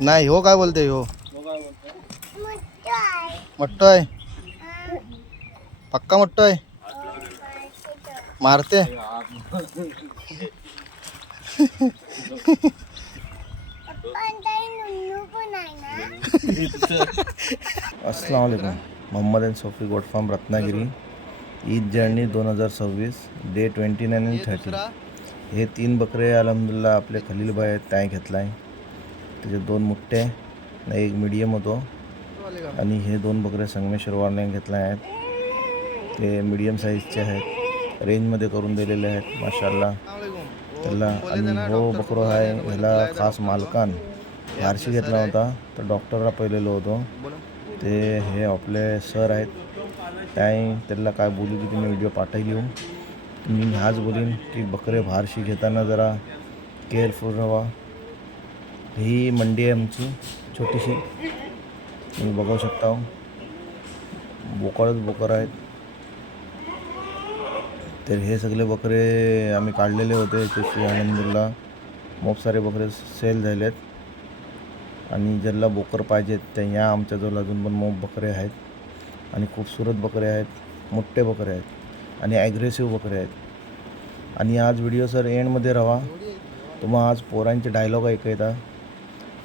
नाही हो काय बोलते हो मोठं आहे पक्का मोठं आहे मारते अस्सलाम वालेकुम Mohammed and Sofi goat farm Ratnagiri Eid journey 2026 day 29 आणि 30 हे 3 बकरे अल्हम्दुलिल्लाह आपले खलील भाई आहेत त्या घेतलाय त्याचे 2 मोठे ना एक मीडियम होतो आणि हे 2 बकरे संगमेश्वर वारने घेतले आहेत ते मीडियम साईजचे आहेत रेंजमध्ये करून दिलेले आहेत माशाल्लाह त्याला आणि हो बकरो आहे ह्याला खास मालकान फारशी घेतला होता तर डॉक्टरला पहिलेलो होतो ते हे आपले सर आहेत त्याला काय बोलू की तुम्ही व्हिडिओ पाठवली मी हाच बोलीन की बकरे फारशी घेताना जरा केअरफुल राहा ही मंडी आहे आमची छोटीशी तुम्ही बघू शकता बोकडच बोकर आहेत तर हे सगळे बकरे आम्ही काढलेले होते तसे अल्हम्दुलिल्लाह खूप सारे बकरे सेल झाले आहेत आणि ज्याला बोकर पाहिजेत त्या या आमच्याजवळ अजून पण मोप बकरे आहेत आणि खूपसूरत बकरे आहेत मोठे बकरे आहेत आणि ॲग्रेसिव्ह बकरे आहेत आणि आज व्हिडिओ सर एंडमध्ये राहा तुम्हाला आज पोरांचे डायलॉग ऐकायचा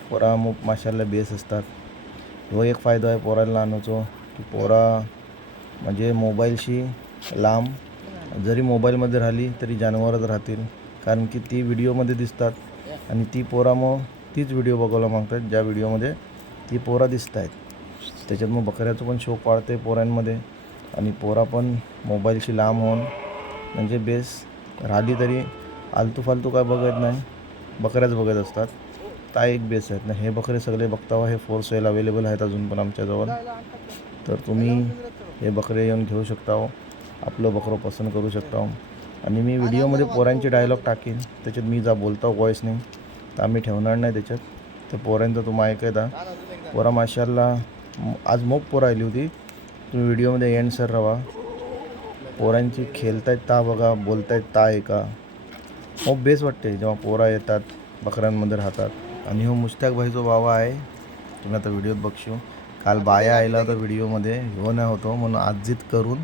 पोरा मोप माशाल्लाह बेस असतात हो एक फायदा आहे पोरांना आणायचो की पोरा म्हणजे मोबाईलशी लांब जरी मोबाईलमध्ये राहिली तरी जनावरच राहतील कारण की ती व्हिडिओमध्ये दिसतात आणि ती पोरा मग तीच व्हिडिओ बघायला मागतात ज्या व्हिडिओमध्ये ती पोरा दिसत आहेत त्याच्यात मग बकऱ्याचं पण शौक वाढते पोरांमध्ये आणि पोरा पण मोबाईलशी लांब होऊन म्हणजे बेस राहिली तरी आलतू फालतू काय बघत नाही बकऱ्याच बघत असतात त्या एक बेस आहेत ना हे बकरे सगळे बघतावा हे फोर सेल अवेलेबल आहेत अजून पण आमच्याजवळ तर तुम्ही हे बकरे येऊन घेऊ शकता आपलं बकरं पसंत करू शकता आणि मी व्हिडिओमध्ये पोरांचे डायलॉग टाकेन त्याच्यात मी जा बोलता व्हॉईस नाही तर आम्ही ठेवणार नाही त्याच्यात तर पोरांचं तुम्ही ऐकायचा पोरा माशाल्लाह आज मोप पोरं आली होती तुम्ही व्हिडिओमध्ये एंड सर राहा पोरांची खेळतायत ता बघा बोलतायत ता ऐका खूप बेस वाटते जेव्हा पोरा येतात बकऱ्यांमध्ये राहतात आणि हो मुश्ताक भाईचा बाबा आहे तुम्ही आता व्हिडिओत बघशो काल बाया आयला तर व्हिडिओमध्ये घेऊन होतो म्हणून आज जिद करून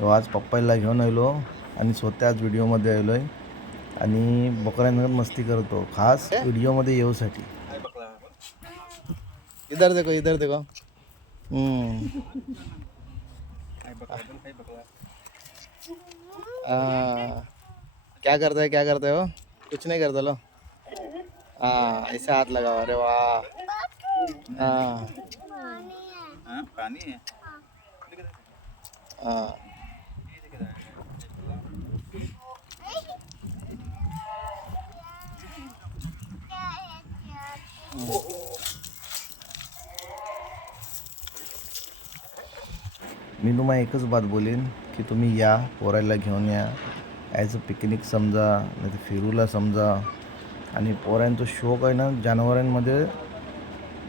तो आज पप्पाला घेऊन आलो आणि स्वतः आज व्हिडिओमध्ये आलो आहे आणि बकऱ्यांवर मस्ती करतो खास व्हिडिओमध्ये येऊसाठी इधर देखो क्या करता है हो कुछ नहीं करता लो हाँ ऐसे हाथ लगाओ अरे वाह हाँ पानी है हाँ मी तुम्हाला एकच बात बोलेन की तुम्ही या पोरायला घेऊन या ॲज अ पिकनिक समजा नाही तर फिरूला समजा आणि पोरांचं शौक आहे ना जनावरांमध्ये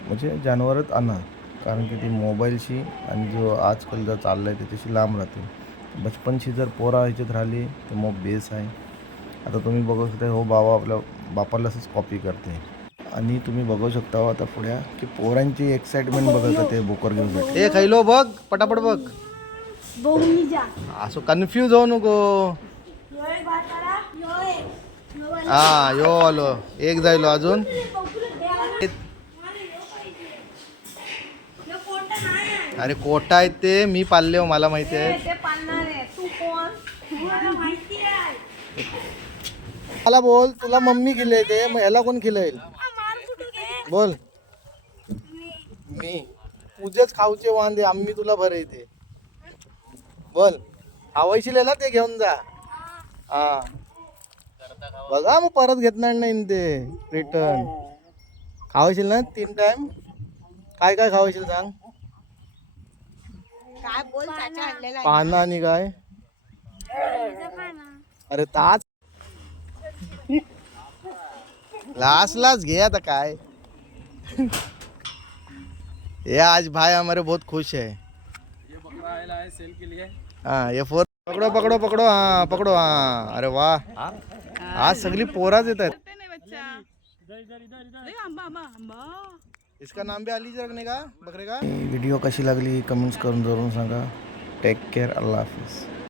म्हणजे जनावरच आणा कारण की ती मोबाईलशी आणि जो आजकाल जर चाललं आहे त्याच्याशी लांब राहते बचपनशी जर पोरा ह्याच्यात राहिली तर मग बेस आहे आता तुम्ही बघू शकता हो बाबा आपल्या बापाला असंच कॉपी करते आणि तुम्ही बघू शकता आता पुढ्या की पोरांची एक्साइटमेंट बघत ते बोकर घेऊन ए खैलो बघ पटापट बघ असं कन्फ्यूज होऊ नको हा यो आलो एक जायलो अजून अरे कोटा आहेत ते मी पाळले हो मला माहिती आहे मला बोल तुला मम्मी खिले ते मग ह्याला कोण खिलेल बोल मी तुझेच खाऊचे वांदे आम्ही तुला भर येते बोल हवायशील ना ते घेऊन जा हा बघा मग परत घेतणार नाही ते रिटर्न खावायशील ना 3 टाइम काय काय खावायशील सांग पाना आणि काय अरे ताच लास्ट घे आता काय ये आज भाई हमारे बहुत खुश है ये बकरा आया है सेल के लिए हाँ ये फोर पकड़ो पकड़ो पकड़ो हाँ पकड़ो हाँ अरे वाह आज सगली पोराच येत आहेत इसका नाम भी अली रखने का बकरे का. व्हिडिओ कशी लागली कमेंट्स करून जरूर सांगा. Take care. अल्लाह हाफिज.